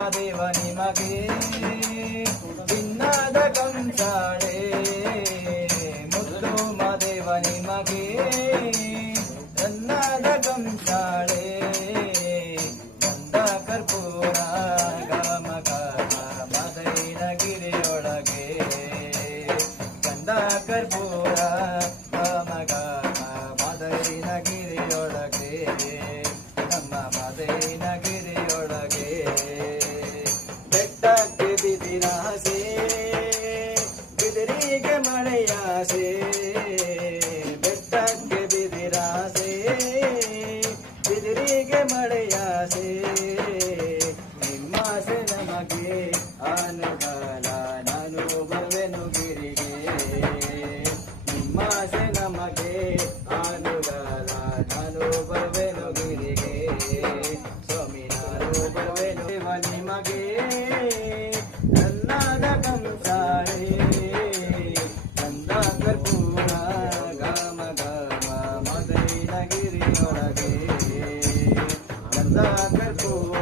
ದೇವ ನಿಮಗೆ ಚಿನ್ನದ ಕಂಸಾಳೆ ಮುತ್ತು ಮಾದೇವ ನಿಮಗೆ ಚನ್ನದ ಕಂಸಾಳೆ ಗಂಧ ಕರ್ಪೂರ ಗಮ ಗಮ ಮದೈನಗಿರಿಯೊಳಗೆ ಗಂಧ ಕರ್ಪೂರ ಗಮ ಗಮ ಮದೈನಗಿರಿಯೊಳಗೆ ನಮ್ಮ ಮದೈನಗಿರಿಯೊಳಗೆ ಬೆಟ್ಟಕ್ಕೆ ಬಿದಿರಾಸೆ ಬಿದಿರಿಗೆ ಮಳೆಯಾಸೆ ಬೆಟ್ಟಕ್ಕೆ ಬಿದಿರಾಸೆ ಬಿದಿರಿಗೆ ಮಳೆಯಾಸೆ ನಿಮ್ಮಾಸೆ ನಮಗೆ ಅನುಗಾಲ ನಾನು ಬರುವೆನು ಗಿರಿಗೆ ನಿಮ್ಮಾಸೆ ನಮಗೆ ಅನುಗಾಲ ನಾನು ಬರುವೆನು ಗಿರಿಗೆ ಸ್ವಾಮಿ ನಾನು ಬರುವೆನು ನಿಮಗೆ ನನ್ನದ ಕಂಸಾಳೆ ಗಂಧ ಕರ್ಪೂರ ಗಮ ಗಮ ಮದೈನಗಿರಿಯೊಳಗೆ ಗಂಧ ಕರ್ಪೂರ